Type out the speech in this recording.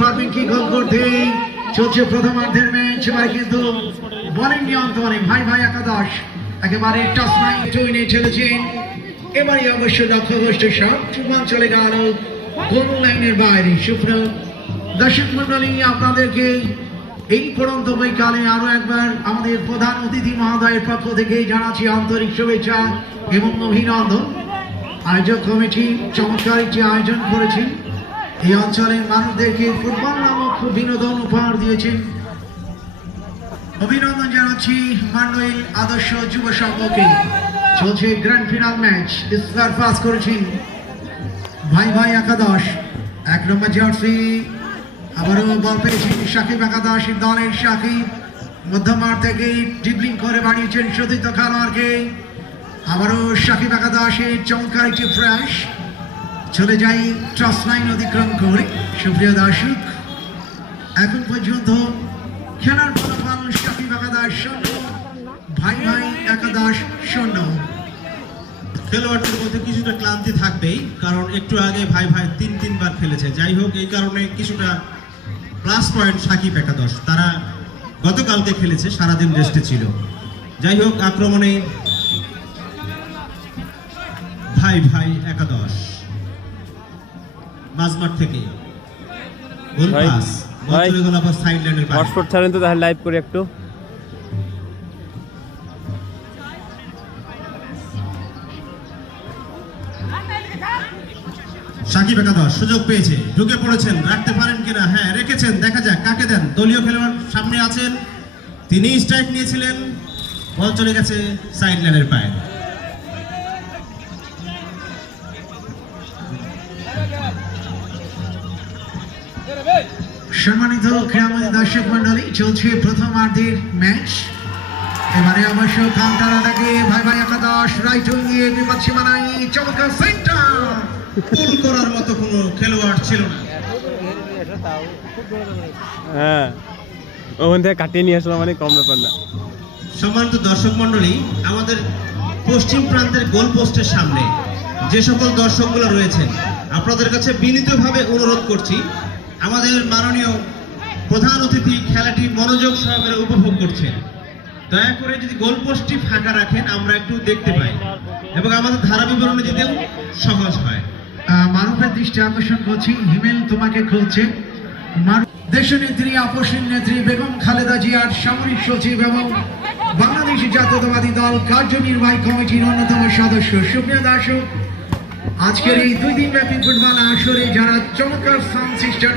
পারবেন কি গোল করতে। চলছে প্রথমার্ধের ম্যাচ, এবার কিন্তু বলেন নিয়ন্ত্রণে ভাই ভাই একাদশ একেবারে টাচ নাই টুইনে ঠেলেছেন। এবারে অবশ্য লক্ষ্যবস্তু সব চুমান চলে গেল গোল লাইনের বাইরে। সুপ্রিয় দর্শক মন্ডলী, আপনাদেরকে এই পড়ন্ত বৈকালে আরো একবার আমাদের প্রধান অতিথি মহোদয়ের পক্ষ থেকে জানাচ্ছি আন্তরিক শুভেচ্ছা এবং অভিনন্দন। আয়োজক কমিটি চমৎকার একটি আয়োজন করেছেন, এই অঞ্চলের মানুষদেরকে ফুটবল নামক বিনোদন উপহার দিয়েছেন। অভিনন্দন জানাচ্ছি মান্ডইল আদর্শ যুব সংঘকে। চলছে grand final match, square pass করেছেন ভাই ভাই একাদশ। 1 নম্বর জার্সি আবারও বল পেয়েছেন সাকিব একাদশের দলের সাকিব, মধ্যমাঠ থেকে ড্রিবলিং করে বাড়িয়েছেন সতীর্থ খেলোয়াড়কে। আবারও সাকিব একাদশের চমৎকার একটি প্রয়াস, চলে যাই ট্রাস লাইন অতিক্রম করে। সুপ্রিয় দর্শক, এখন পর্যন্ত খেলার ফলাফল সাকিব একাদশ 0, ভাই ভাই একাদশ 0। খেলোয়াড়দের মধ্যে কিছুটা ক্লান্তি থাকবেই, কারণ একটু আগে ভাই ভাই তিনবার খেলেছে। যাই হোক, এই কারণে কিছুটা প্লাস পয়েন্ট সাকিব একাদশ, তারা গতকালকে খেলেছে, সারাদিন রেস্টে ছিল। যাই হোক, আক্রমণে ভাই ভাই একাদশ মাঝমাঠ থেকে গোল পাস, বল চলে গেল আবার সাইড লাইনের বাইরে। হটস্পট ছাড়েন তো, তাহলে লাইভ করি একটু। সাকিব একাদশ সুযোগ পেয়েছে, ঢুকে পড়েছেন, রাখতে পারেন কিনা? হ্যাঁ, রেখেছেন। দেখা যাক কাকে দেন। দলীয় খেলোয়াড় সামনে আছেন, তিনি স্ট্রাইক নিয়েছিলেন, বল চলে গেছে সাইড লাইনের পায়ে। সম্মানিত ক্রীড়ামোদী দর্শক মন্ডলী, চলছে প্রথমার্ধের ম্যাচ। এবারে অবশ্য কাউন্টার আটাকে ভাই ভাই একাদশ রাইট উইংয়ে বিপদ সীমানায় চমৎকার সেন্টার। গোল করার মতো কোনো খেলোয়াড় ছিল না। হ্যাঁ, ওখান থেকে কাটিয়ে নিয়ে আসলাম, মানে কম ব্যাপার না। সম্মানিত দর্শক মন্ডলী, আমাদের পশ্চিম প্রান্তের গোল পোস্টের সামনে যে সকল দর্শকগুলো রয়েছেন, আপনাদের কাছে বিনীতভাবে অনুরোধ করছি, আমাদের মাননীয় প্রধান অতিথি খেলাটি মনোযোগ সহকারে উপভোগ করছেন। দয়া করে যদি গোল পোস্টটি ফাঁকা রাখেন, আমরা একটু দেখতে পাই এবং আমাদের ধারা বিবরণী দিতেও সহজ হয়। মারুফের দৃষ্টি আকর্ষণ করছি, হিমেল তোমাকে খুলছে। দেশনেত্রী আপসীন নেত্রী বেগম খালেদা জিয়ার সামরিক সচিব এবং বাংলাদেশ জাতীয়তাবাদী দল কার্যনির্বাহী কমিটির অন্যতম সদস্য। সুপ্রিয় দর্শক, আজকের এই 2 দিনব্যাপী ফুটবল আসরে যারা চমৎকার সাউন্ড সিস্টেম